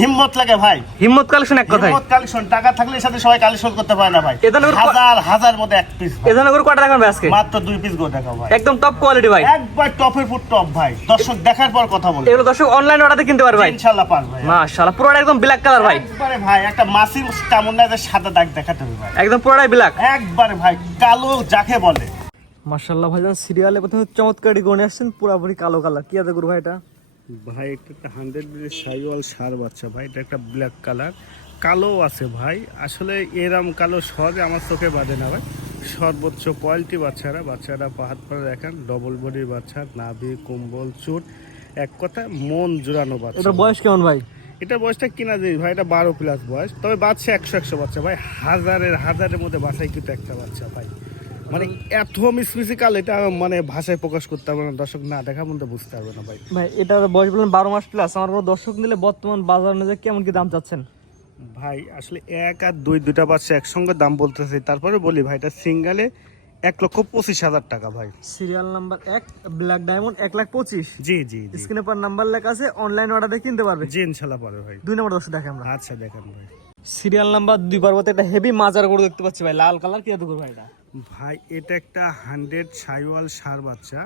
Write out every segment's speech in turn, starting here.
হিম্মত লাগে ভাই। হিম্মত কালেকশন এক কথায়। হিম্মত কালেকশন টাকা থাকলে সাথে সবাই কালেকশন করতে পারে না ভাই। হাজার হাজার মধ্যে এক পিস এ করে কটা আজকে? মাত্র দুই পিস গো দেখাও ভাই। একদম টপ কোয়ালিটি ভাই। একবার টপের পুট টপ ভাই। দর্শক দেখার পর কথা বলব এগুলো দর্শক অনলাইন অর্ডারে কিনতে পারবে ভাই। ইনশাআল্লাহ পারবে মাশাআল্লাহ পুরোটা একদম ব্ল্যাক কালার ভাই। একবারে ভাই একটা মাসির কেমন না যে সাদা দাগ দেখাতে হবে ভাই। একদম পুরোটাই ব্ল্যাক একবারে ভাই কালো যাকে বলে। মাশাআল্লাহ ভাইজান সিরিয়ালে প্রথমে চমৎকার গনে আসছেন পুরোপুরি কালো কালার কি আছে গুরু ভাই এটা? ভাই এটা একটা হান্ড্রেড ব্রিজ সাইওয়াল সার বাচ্চা ভাই এটা একটা ব্ল্যাক কালার কালো আছে ভাই আসলে এরম কালো সহজে আমার চোখে বাঁধে না ভাই। সর্বোচ্চ কোয়ালিটি বাচ্চারা বাচ্চারা পাহাড় পরে দেখেন ডবল বডির বাচ্চা নাভি কম্বল চুট এক কথা মন জোড়ানো বাচ্চা এটার বয়স কেমন ভাই? এটা বয়সটা কিনা যায় ভাই এটা বারো প্লাস বয়স। তবে বাচ্চা একশো একশো বাচ্চা ভাই হাজারের হাজারের মধ্যে বাসায় কিন্তু একটা বাচ্চা ভাই। মানে এত মিসমিসি কাল এটা মানে ভাষায় প্রকাশ করতে পারবে না দর্শক না দেখা মধ্যে বুঝতে পারবে না ভাই। ভাই এটার বয়স বলেন বারো মাস প্লাস আমার কোনো দর্শক নিলে বর্তমান বাজার অনুযায়ী কেমন কি দাম চাচ্ছেন? ভাই আসলে এক আর দুই দুইটা বাচ্চা একসঙ্গে দাম বলতেছে তারপরে বলি ভাই এটা সিঙ্গালে এক লক্ষ পঁচিশ হাজার টাকা ভাই। সিরিয়াল নাম্বার এক ব্ল্যাক ডায়মন্ড এক লাখ পঁচিশ। জি জি স্ক্রিনে পর নাম্বার লেখা আছে অনলাইন অর্ডার দিয়ে কিনতে পারবে। জি ইনশাল্লাহ পারবে ভাই। দুই নম্বর দর্শক দেখে আমরা। আচ্ছা দেখেন ভাই। সিরিয়াল নাম্বার দুই পর্বতে একটা হেভি মাজার করে দেখতে পাচ্ছি ভাই লাল কালার কি এত করব এটা? ভাই এটা একটা হান্ড্রেড সাইওয়াল সার বাচ্চা।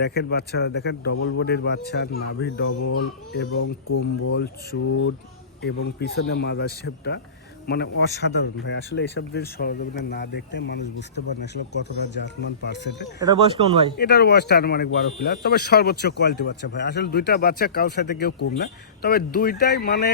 দেখেন বাচ্চারা দেখেন ডবল বডির বাচ্চা নাভি ডবল এবং কম্বল চুট এবং পিছনে মাজার শেপটা মানে অসাধারণ ভাই আসলে এসব জিনিস সরজমিনে না দেখতে মানুষ বুঝতে পারে না আসলে কতটা জাতমান পার্সেন্টে এটার বয়স কেমন ভাই? এটার বয়সটা আনুমানিক বারো প্লাস তবে সর্বোচ্চ কোয়ালিটি বাচ্চা ভাই। আসলে দুইটা বাচ্চা কারোর সাথে কেউ কম না তবে দুইটাই মানে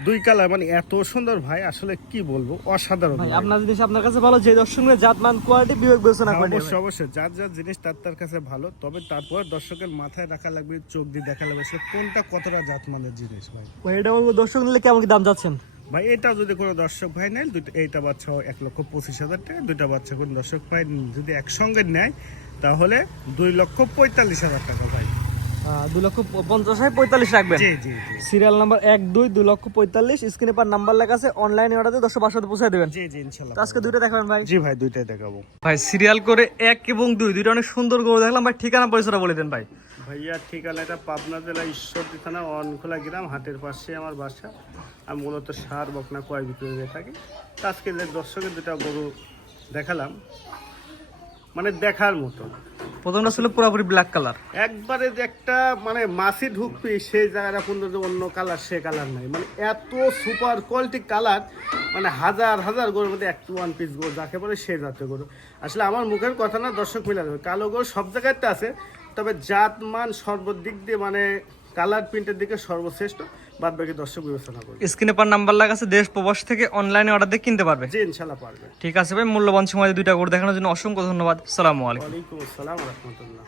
দুই কালার মানে এত সুন্দর ভাই আসলে কি বলব অসাধারণ ভাই। আপনার জিনিস আপনার কাছে ভালো যে দর্শকের জাত মান কোয়ালিটি বিবেক বিবেচনা হ্যাঁ, করে অবশ্যই অবশ্যই যার যার জিনিস তার তার কাছে ভালো তবে তারপর দর্শকের মাথায় রাখা লাগবে চোখ দিয়ে দেখা লাগবে সে কোনটা কতটা জাত মানের জিনিস ভাই। ভাই এটা বলব দর্শক নিলে কেমন কি দাম যাচ্ছেন? ভাই এটা যদি কোনো দর্শক ভাই নেয় দুটো এইটা বাচ্চা এক লক্ষ পঁচিশ হাজার টাকা দুইটা বাচ্চা কোনো দর্শক ভাই যদি একসঙ্গে নেয় তাহলে দুই লক্ষ পঁয়তাল্লিশ হাজার টাকা ভাই। দুই লক্ষ পঞ্চাশ পঁয়তাল্লিশ রাখবেন। সিরিয়াল নাম্বার এক দুই দুই লক্ষ পঁয়তাল্লিশ। স্ক্রিনে পার নাম্বার লেখা আছে অনলাইনে অর্ডার দিয়ে দর্শক বাসাতে পৌঁছে দেবেন। আজকে দুইটা দেখাবেন ভাই। জি ভাই দুইটাই দেখাবো। ভাই সিরিয়াল করে এক এবং দুই দুইটা অনেক সুন্দর করে দেখলাম। ভাই ঠিকানা পরিচয়টা বলে দেন ভাই। ভাইয়া ঠিকানাটা পাবনা জেলা ঈশ্বরদী থানা অনখোলা গ্রাম হাটের পাশে আমার বাসা। আমি মূলত সার বকনা কয় বিক্রি হয়ে থাকি। আজকে দর্শকের দুটা গরু দেখালাম মানে দেখার মতো প্রথমটা ছিল পুরোপুরি ব্ল্যাক কালার একবারে যে একটা মানে মাসি ঢুকবি সেই জায়গাটা পর্যন্ত যে অন্য কালার সে কালার নাই। মানে এত সুপার কোয়ালিটি কালার মানে হাজার হাজার গরুর মধ্যে একটু ওয়ান পিস গরু যাকে বলে সে জাতীয় গরু। আসলে আমার মুখের কথা না দর্শক মিলে যাবে কালো গরু সব জায়গাতে আছে তবে জাত মান সর্বদিক দিয়ে মানে কালার প্রিন্টের দিকে সর্বশ্রেষ্ঠ বাদ বাকি দর্শক বিবেচনা করবে। স্ক্রিনে পার নাম্বার লাগা আছে দেশ প্রবাস থেকে অনলাইনে অর্ডার দিয়ে কিনতে পারবে। জি ইনশাআল্লাহ পারবে। ঠিক আছে ভাই মূল্যবান সময় দুইটা করে দেখানোর জন্য অসংখ্য ধন্যবাদ। আসসালামু আলাইকুম। ওয়া আলাইকুম আসসালাম রহমতুল্লাহ।